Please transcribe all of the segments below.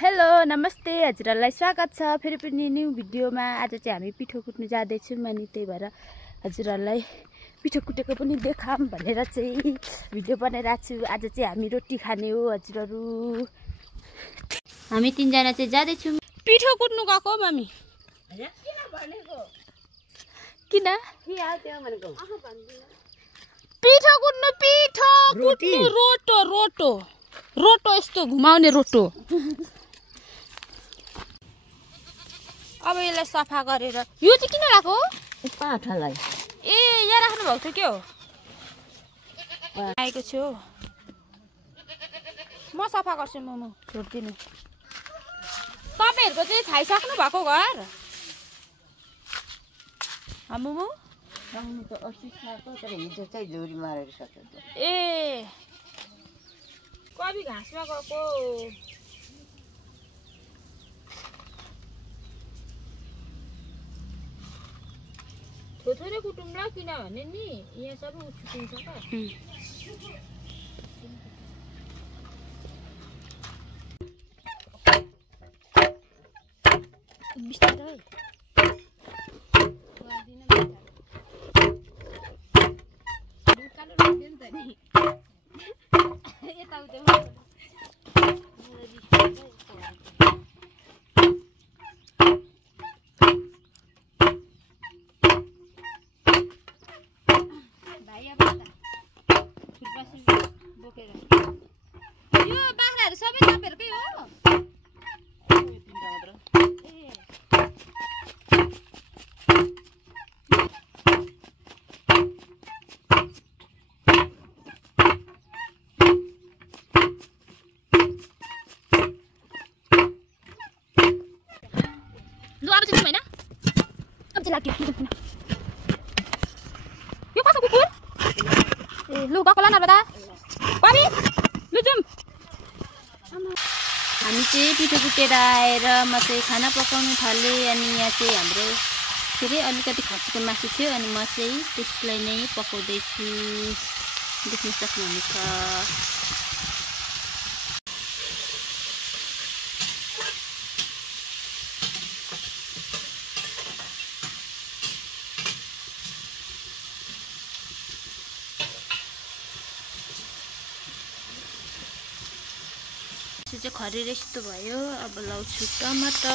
Hello नमस्ते हजुरहरूलाई स्वागत छ फेरि पनि न्यू भिडियोमा। आज चाहिँ हामी पिठो कुट्नु जाँदैछौँ अनि त्यही भएर हजुरहरूलाई पिठो कुटेको पनि देखाम भनेर चाहिँ भिडियो बनाइरहेको छु। आज चाहिँ हामी रोटी खाने हो हजुरहरू। हामी तीनजना चाहिँ जाँदैछौँ पिठो कुट्नु गएको मम्मी। किन पिठो कुट्नु? पिठो कुट्नु रोटो रोटो रोटो यस्तो घुमाउने रोटो। अब यसलाई सफा गरेर यो चाहिँ किन राखो पाठालाई? ए यहाँ राख्नु भएको थियो के हो? आएको छु म सफा गर्छु। मोमो छोड्दिनु। तपाईहरुको चाहिँ छाइसक्नु भएको घर? मोमो राख्नु त अस्ति छाएको तर हिजो चाहिँ झोरी मारेर सकेको। ए कवि घाँसमा गएको। थोरै कुटुम्ला किनभने नि यहाँ सबै उछुटिन्छ का। बिस्तारै यो बाख्राहरू सबै तपाईँहरुकै हो? लु अब चाहिँ हैन, अब चाहिँ लाग्यो। यो कसको कुकुर? ए लु गएको ल नर्बदा कवि लु जाउँ। हामी चाहिँ पिठो कुटेर आएर म चाहिँ खाना पकाउनु थालेँ। अनि यहाँ चाहिँ हाम्रो के अरे अलिकति खसीको मासु थियो अनि म चाहिँ त्यसलाई नै पकाउँदैछु। देख्न सक्नुहुनेछ। चाहिँ खरेर यस्तो भयो। अब लाउँछु टमाटर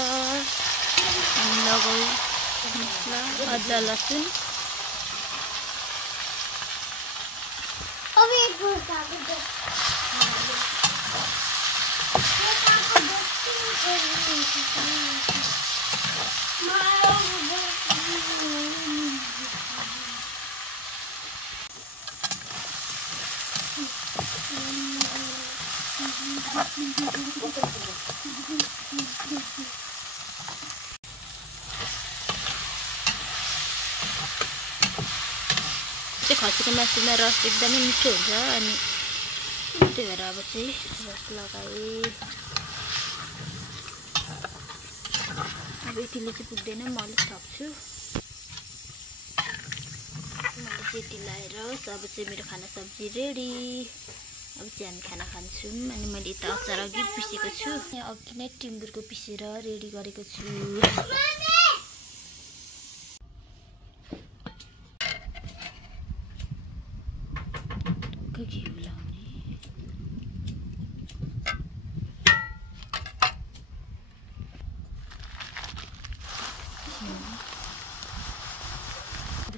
अनि लगाउ मसला अदुवा लसुन। खसीको मासुमा रस एकदमै मिठो हुन्छ अनि त्यही भएर अब चाहिँ रस लगाएँ। अब यतिले चाहिँ पुग्दैन, म अलिक थप्छु। मैले चाहिँ यति लाएर अब चाहिँ मेरो खाना सब्जी रेडी। अब चाहिँ हामी खाना खान्छौँ। अनि मैले यता अचार अघि पिसेको छु। यहाँ अघि नै टिम्बुरको पिसेर रेडी गरेको छु। घिउ लाउने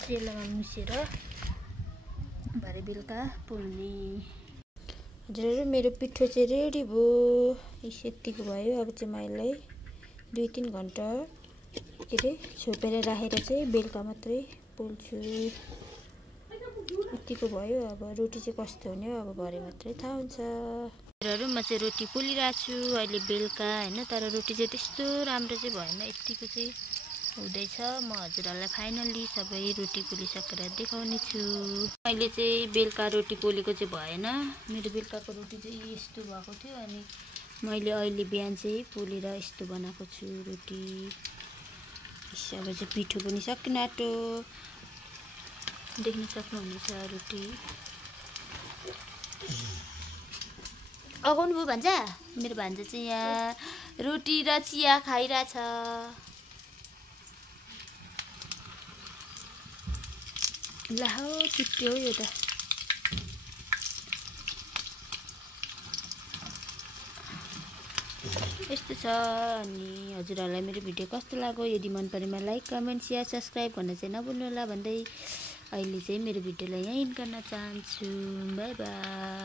तेलमा मुसेर भरे बेलुका पोल्ने। हजुरहरू मेरो पिठो चाहिँ रेडी भयो। यतिको भयो। अब चाहिँ म यसलाई 2-3 घन्टा के अरे छोपेर राखेर चाहिँ बेलुका मात्रै पोल्छु। यतिको भयो। अब रोटी चाहिँ कस्तो हुने हो अब भरे मात्रै थाहा हुन्छ। हजुरहरू म चाहिँ रोटी पोलिरहेको छु अहिले बेलुका होइन। तर रोटी चाहिँ त्यस्तो राम्रो चाहिँ भएन, यतिको चाहिँ हुँदैछ। म हजुरहरूलाई फाइनल्ली सबै रोटी पोलिसकेर देखाउने छु। मैले चाहिँ बेलुका रोटी पोलेको चाहिँ भएन। मेरो बेलुकाको रोटी चाहिँ यस्तो भएको थियो अनि मैले अहिले बिहान चाहिँ पोलेर यस्तो बनाएको छु रोटी। अब चाहिँ पिठो पनि सकिन आँट्यो। देख्न सक्नुहुनेछ रोटी। अगाउनु भयो भान्जा मेरो भान्जा चाहिँ यहाँ रोटी र चिया खाइरहेछ ला हो चुट्यो यो त यस्तो छ अनि हजुरहरूलाई मेरो भिडियो कस्तो लाग्यो यदि मन परेमा लाइक कमेन्ट शेयर सब्स्क्राइब गर्न चाहिँ नभुल्नु होला भन्दै अहिले चाहिँ मेरो भिडियोलाई यहीँ गर्न चाहन्छु बाई बाई